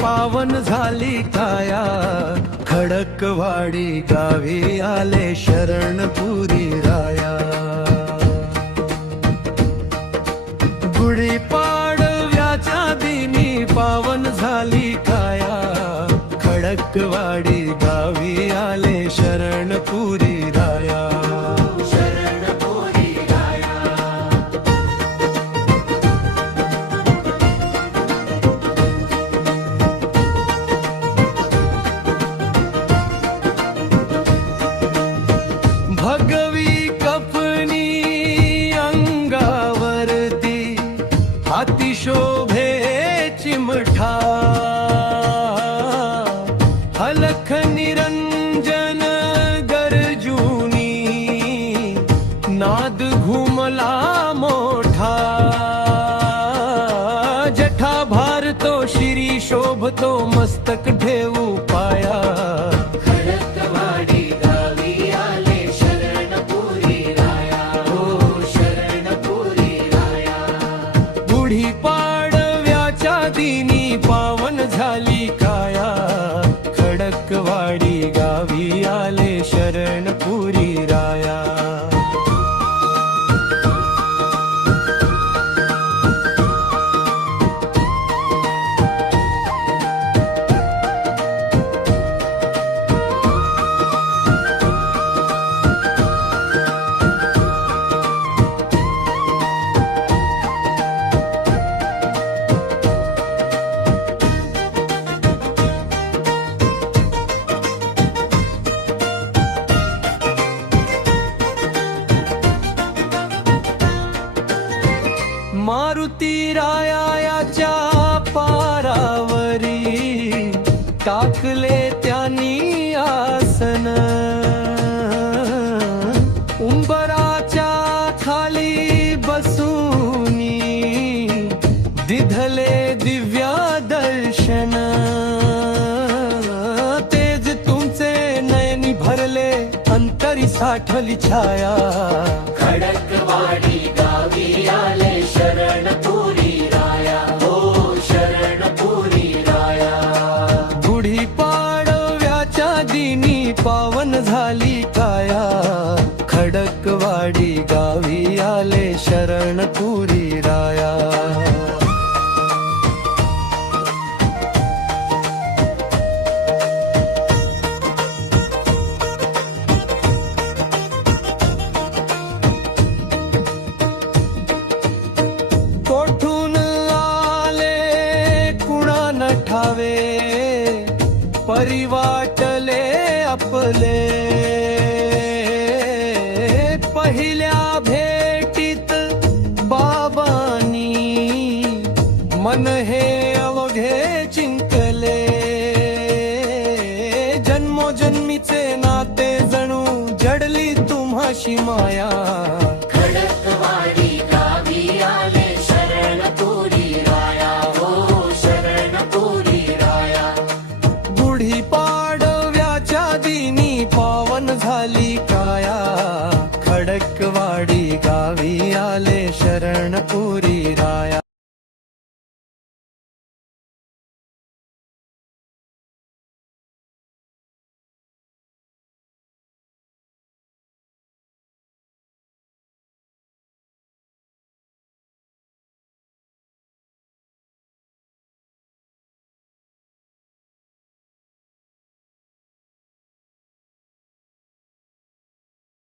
पावन झाली काया, खडकवाडी गावी आले शरणपुरी राया. गुढीपाडव्याच्या दिनी पावन झाली काया, खडकवाडी गावी आले शरणपुरी राया. भगवी कफनी अंगावरती, हाती शोभे चिमठा, हलख निरंजन गरजूनी, नाद घुमला मोठा. जठा भारतो शिरी शोभतो, मस्तक ठेवू पाया. गुढीपाडव्याच्या दिनी पावन झाली काया, खडकवाडी गावी आले शरणपुरी राया. मारुती रायाच्या पारावरी, टाकले त्यांनी आसन. उंबराच्या खाली बसूनी, दिधले दिव्या दर्शन. तेज तुमचे नयनी भरले, अंतरी साठवली छाया. खडकवाडी गावी आले शरणपुरी राया, हो शरणपुरी राया. गुढीपाडव्याच्या दिनी पावन झाली काया, खडकवाडी गावी आले शरणपुरी राया. कोठून आले कुणा नठावे, परिवाटले आपले. पहिल्या भेटीत बाबांनी, मन हे अवघे चिंतले. जन्मोजन्मीचे नाते जणू जडली तुम्हाशी माया. खडकवाडी गावी आले शरणपुरी राया, हो शरणपुरी राया. गुढीपाडव्याच्या दिनी पावन झाली काया, खडकवाडी गावी आले शरणपुरी